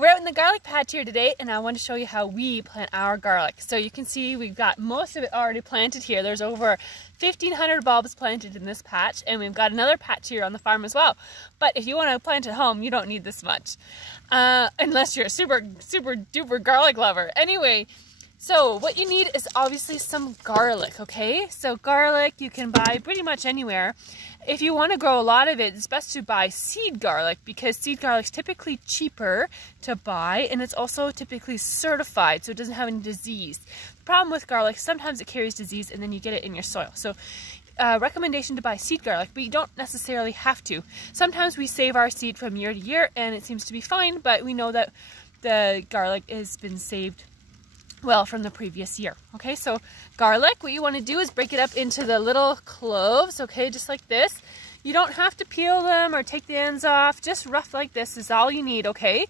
We're out in the garlic patch here today, and I want to show you how we plant our garlic. So you can see we've got most of it already planted here. There's over 1,500 bulbs planted in this patch, and we've got another patch here on the farm as well. But if you want to plant at home, you don't need this much, unless you're a super duper garlic lover. Anyway, so what you need is obviously some garlic, okay? So garlic you can buy pretty much anywhere. If you want to grow a lot of it, it's best to buy seed garlic, because seed garlic is typically cheaper to buy, and it's also typically certified, so it doesn't have any disease. The problem with garlic, sometimes it carries disease and then you get it in your soil. So recommendation to buy seed garlic, but you don't necessarily have to. Sometimes we save our seed from year to year and it seems to be fine, but we know that the garlic has been saved well from the previous year. Okay, so garlic, what you want to do is break it up into the little cloves, okay, just like this. You don't have to peel them or take the ends off, just rough like this is all you need, okay?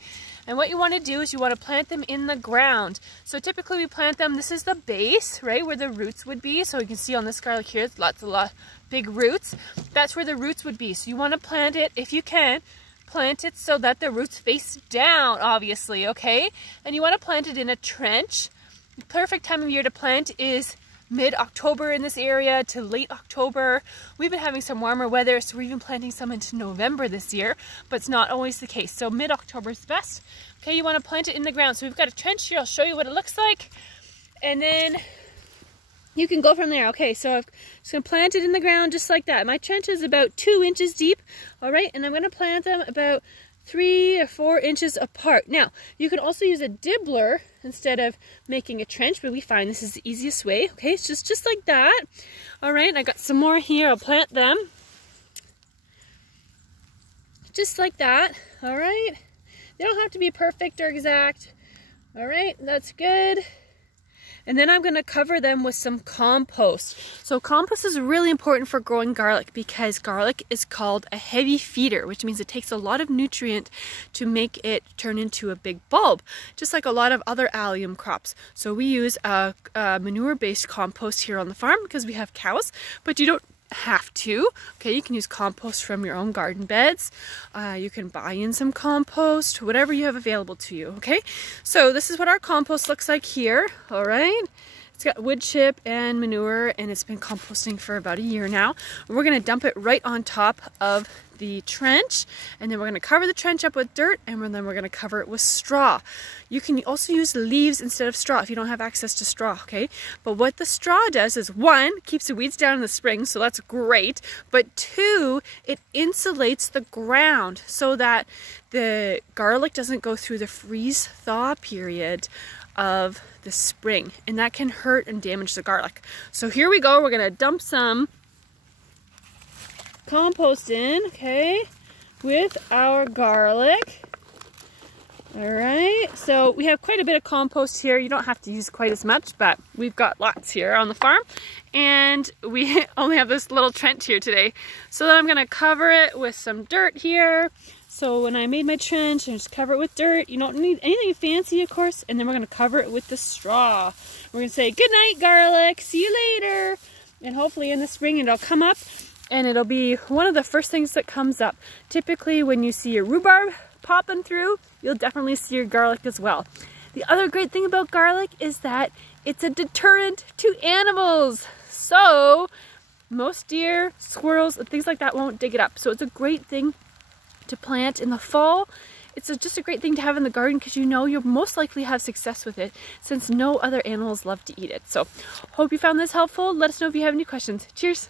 And what you want to do is you want to plant them in the ground. So typically we plant them, this is the base, right, where the roots would be. So you can see on this garlic here, it's lots of big roots. That's where the roots would be. So you want to plant it, if you can, plant it so that the roots face down, obviously, okay? And you want to plant it in a trench. The perfect time of year to plant is mid-October in this area to late October. We've been having some warmer weather, so we're even planting some into November this year, but it's not always the case. So mid-October is best. Okay, you want to plant it in the ground. So we've got a trench here. I'll show you what it looks like, and then you can go from there. Okay, so I'm just going to plant it in the ground just like that. My trench is about 2 inches deep, all right, and I'm going to plant them about 3 or 4 inches apart. Now, you can also use a dibbler instead of making a trench, but we find this is the easiest way. Okay, it's just like that. All right, I got some more here. I'll plant them just like that. All right, they don't have to be perfect or exact. All right, that's good. And then I'm going to cover them with some compost. So compost is really important for growing garlic, because garlic is called a heavy feeder, which means it takes a lot of nutrient to make it turn into a big bulb, just like a lot of other allium crops. So we use a manure-based compost here on the farm because we have cows, but you don't have to. Okay, you can use compost from your own garden beds. You can buy in some compost, whatever you have available to you. Okay, so this is what our compost looks like here. All right, it's got wood chip and manure, and it's been composting for about a year now. We're going to dump it right on top of the trench, and then we're going to cover the trench up with dirt, and then we're going to cover it with straw. You can also use leaves instead of straw if you don't have access to straw, okay? But what the straw does is, 1, keeps the weeds down in the spring, so that's great, but 2, it insulates the ground so that the garlic doesn't go through the freeze-thaw period of the spring, and that can hurt and damage the garlic. So here we go, we're going to dump some compost in, okay, with our garlic. All right, so we have quite a bit of compost here. You don't have to use quite as much, but we've got lots here on the farm, and we only have this little trench here today. So then I'm going to cover it with some dirt here. So when I made my trench, I just cover it with dirt. You don't need anything fancy, of course, and then we're going to cover it with the straw. We're going to say, good night, garlic, see you later, and hopefully in the spring it'll come up, and it'll be one of the first things that comes up. Typically when you see your rhubarb popping through, you'll definitely see your garlic as well. The other great thing about garlic is that it's a deterrent to animals. So most deer, squirrels, and things like that won't dig it up. So it's a great thing to plant in the fall. It's just a great thing to have in the garden, because you know you'll most likely have success with it, since no other animals love to eat it. So hope you found this helpful. Let us know if you have any questions. Cheers!